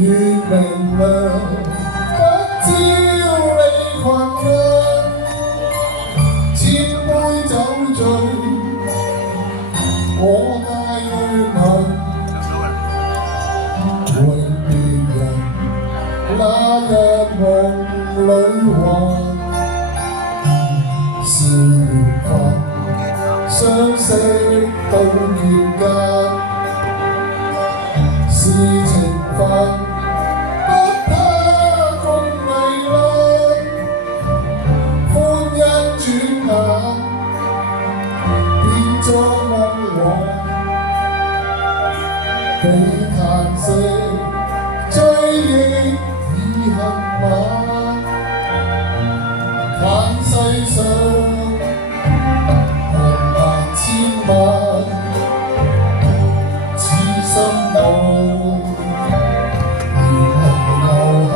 月明亮，不知你困難，千杯酒醉，我帶淚問，永別人那日夢裏還是緣分，相識到結痂是情分。作夢幻，被嘆息追憶已恨晚，嘆世上紅顏千萬，此生夢然後有限，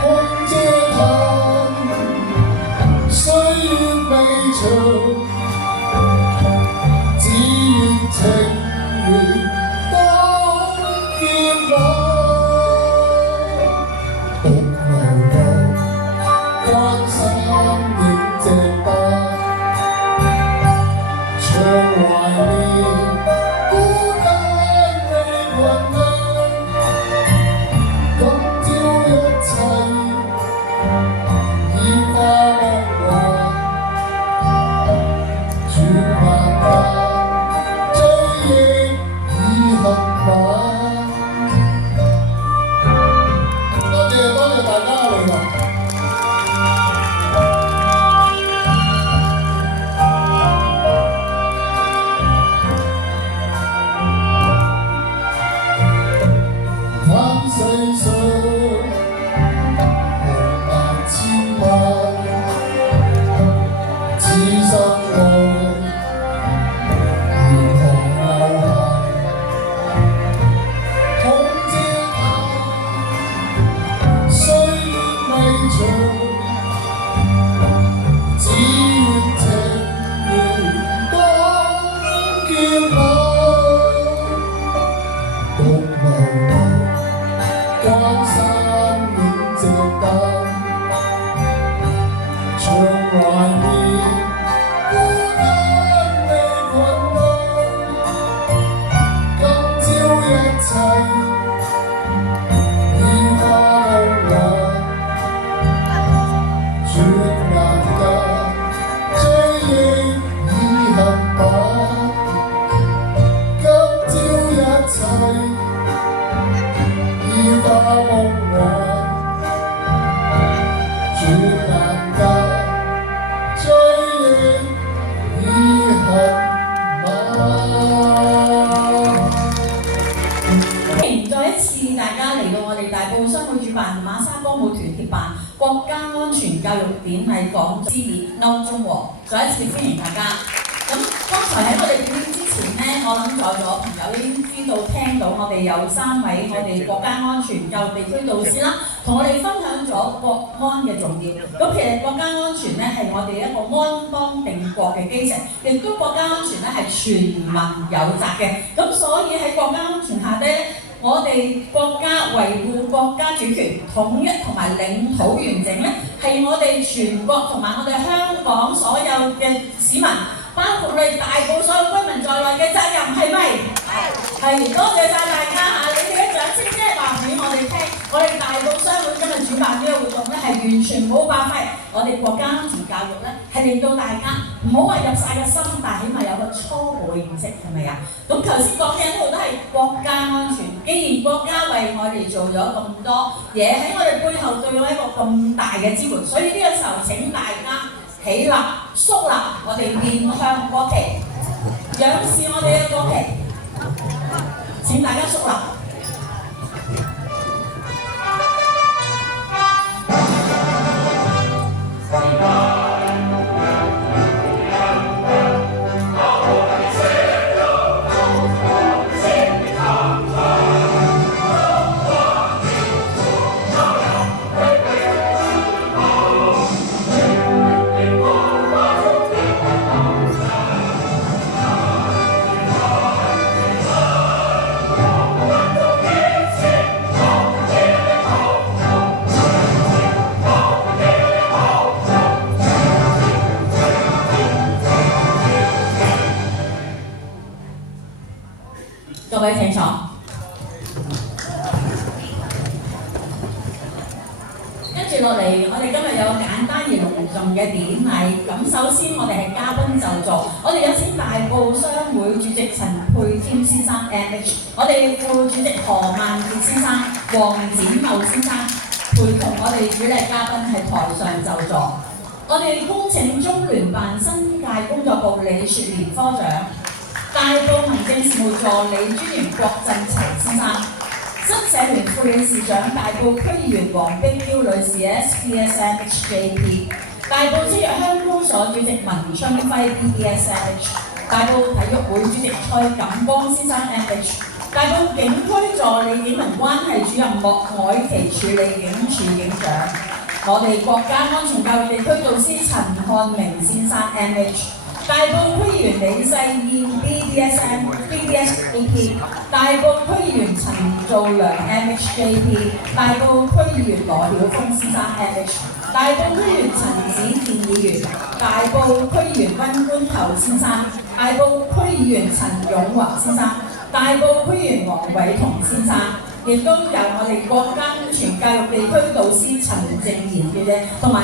空嗟嘆，歲月未長。情緣當結冷，獨流浪，關山影隻單，長懷念，孤單未困難，今朝一切已化夢幻，轉眼間。多謝大家嚟喎！嘆世上紅顏千萬，此生愛。只願情緣當結冷，獨流浪，關山影隻單，長懷念，孤單未困難，今朝一切。已化夢幻，轉眼間追憶已恨晚。歡迎再一次大家嚟到我哋大埔商會主辦馬沙歌舞團協辦國家安全教育典禮講之列歐中和，再一次歡迎大家。咁剛才喺我哋表演之前呢，我諗在座朋友已經知道聽到我哋有3位我哋國家安全教育地區導師啦，同我哋分享咗國安嘅重要。咁其實國家安全咧係我哋一個安邦定國嘅基石，亦都國家安全咧係全民有責嘅。咁所以喺國家安全下低咧，我哋國家維護國家主權、統一同埋領土完整咧，係我哋全國同埋我哋香港所有嘅市民。包括我哋大埔所有居民在內嘅責任係咪？係，多謝晒大家嚇！你哋嘅掌聲即係話俾我哋聽，我哋大埔商會今日主辦呢個活動咧係完全冇白費，我哋國家安全教育咧係令到大家唔好話入晒個心，但係起碼有個初步嘅認識，係咪啊？咁頭先講嘅一路都係國家安全，既然國家為我哋做咗咁多嘢喺我哋背後對我一個咁大嘅支援，所以呢個時候請大家起立，肅立，我哋面向國旗，仰視我哋嘅國旗。請大家肅立。住落嚟，我哋今日有簡單而隆重嘅典禮。咁首先我哋係嘉賓就座，我哋有請大埔商會主席陳沛添先生 MH， 我哋副主席何萬傑先生、黃展茂先生，陪同我哋主禮嘉賓喺台上就座。我哋恭請中聯辦新界工作部李雪蓮科長、大埔民政事務助理專員郭振齊先生。新社聯副理事長大埔區議員黃冰嬌女士 SPSMHJP， 大埔職業鄉公所主席文春輝 BDSMH， 大埔體育會主席蔡錦光先生 MH， 大埔警區助理警民關係主任莫凱琪處理警署警長，我哋國家安全教育地區導師陳漢明先生 MH。大埔區議員李世燕 BDSAP， 大埔區議員陳造良 MHJP， 大埔區議員羅曉峰先生 MH， 大埔區議員陳子健議員，大埔區議員溫官頭先生，大埔區議員陳勇華先生，大埔區議員黃偉彤先生，亦都有我哋國家安全教育地區導師陳正賢嘅啫，同埋。